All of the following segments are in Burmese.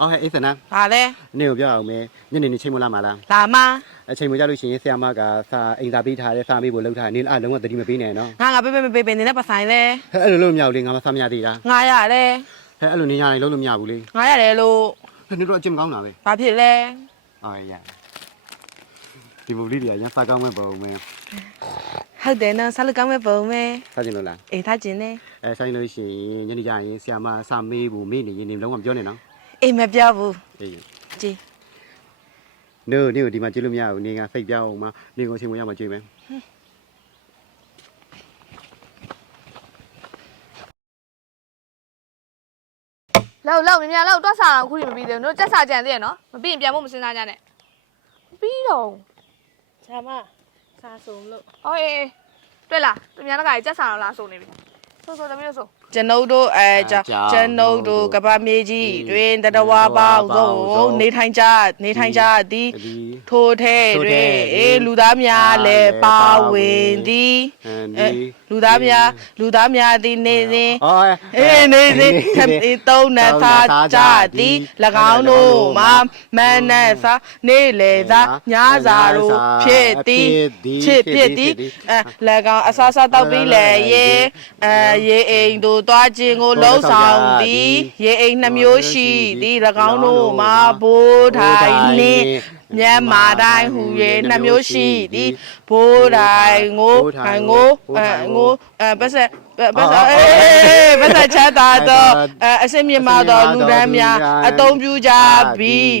အော်ဟဲ့အေးစနာ ဘာလဲ နင်ကိုပြောအောင်မယ်ညနေနေချိန်မလာမလား လာမ အချိန်မကြလို့ရှိရင်ဆရာမကစာအိမ်သာပေးထားတယ်စာမေးဖို့လုပ်ထားတယ်နင်အဲ့လုံးဝသတိမပေးနဲ့နော် ငါပေးနေနဲ့ပတ်ဆိုင်လဲ ဟဲ့အဲ့လိုလို့မရဘူးလေငါမစာမရသေးတာ ငါရတယ် ဟဲ့အဲ့လိုနင်ရတယ်လုံးလို့မရဘူးလေ ငါရတယ်လို့ ဟဲ့နင်တို့အကျင့်မကောင်းတာပဲ ဘာဖြစ်လဲ အော်ရဒီဘူလီတွေကရန်စာကောင်းမဲ့ပုံမယ် ဟုတ်တယ်နော်ဆက်လက်ကောင်းမဲ့ပုံမဲ စားကျင်လို့လား အေးထားကျင်နေ အဲဆိုင်လို့ရှိရင်ညနေကျရင်ဆရာမစာမေးဖို့မေးနေရင်နင်လုံးဝပြောနေနော် အေးမပြောဘူး အေး ကြည် နို့နင်ကိုဒီမှာကြည့်လို့မရဘူးနင်ကစိတ်ပြောင်းအောင်မနင်ကိုချိန်မရမှကြည့်မယ် လောက်မြင်လောက်တွက်စားတော့အခုထိမပြီးသေးဘူးတို့စက်စာကြံသေးရနော်မပြီးရင်ပြန်ဖို့မစင်စားကြနဲ့ပြီးတော့ ချာမစားစုံလို့ ဟောအေးတွေ့လားသူများကကြီးစက်စာတော့လာဆိုနေပြီဆိုသမီးတို့ဆို ကျွန်ုပ်တို့ကျွန်ုပ်တို့ကပမြေကြီးတွင်တတဝါပေါင်းဆုံးနေထိုင်ကြသည် ဒီ ထိုထဲတွင်လူသားများလည်းပါဝင်သည် ဒီ လူသားများသည်နေစဉ် အော် နေစဉ်ထပ်သုံးနှစ်သားကြသည်၎င်းတို့မှာမန်းနဲ့စားနေလေသာညစာတို့ဖြစ်သည်ချစ်ဖြစ်သည်၎င်းအစားစားတောက်ပြီးလေရေအိမ်တို့သွားခြင်းကိုလှုံ့ဆော်သည်ရေအိမ်နှမျိုးရှိသည်၎င်းတို့မှာဘိုးထိုင်နှင့်မြန်မာတိုင်းဟူ၍နှမျိုးရှိသည်ဘိုးတိုင်းကိုပတ်သက်ချမ်းသာသောအစင်မြင့်မာသောလူဒန်းများအသုံးပြုကြပြီး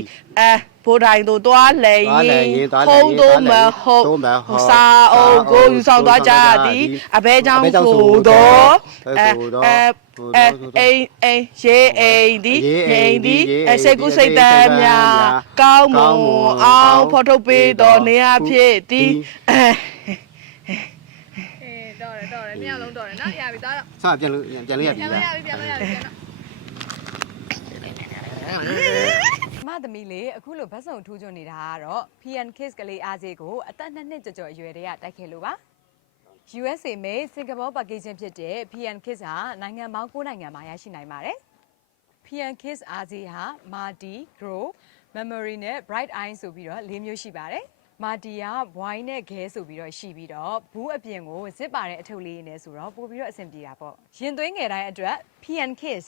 ဘိုးတိုင်းတို့တွားလဲရင်ခုံးတို့မဟုတ်စာအုပ်ကိုယူဆောင်သွားကြသည်အဘဲကြောင့်ဆိုသောအိမ်ဒီစိတ်ကူးစိတ်တမ်းများကောင်းမွန်အောင်ဖော်ထုတ်ပေးတော်နေရာဖြစ်သည် တော်တယ်မြောက်လုံးတော်တယ်နော်ရပြီသားတော့ စပြန်လို့ရပြီ ပြန်လို့ရပြီတော့ မသမီးလေးအခုလိုဘတ်စုံထူးချွန်နေတာကတော့ PN Kids ကလေးအားစေးကိုအသက်2နှစ်ကျော်အရွယ်တည်းကတိုက်ခဲ့လို့ပါ USA မဲစင်ကာပူပါကေးချင်းဖြစ်တဲ့ PN Kids ဟာနိုင်ငံပေါင်း9နိုင်ငံမှာရရှိနိုင်ပါတယ် PN Kids အားစေးဟာ Marty, Grow, Memory နဲ့ Bright Eye ဆိုပြီးတော့၄မျိုးရှိပါတယ် Marty က wine နဲ့ ghee ဆိုပြီးတော့ရှိပြီးတော့ဘူးအပြင်ကိုစစ်ပါတဲ့အထုပ်လေးနဲ့ဆိုတော့ပို့ပြီးတော့အဆင်ပြေတာပေါ့ရင်သွေးငယ်တိုင်းအတွက် PN Kids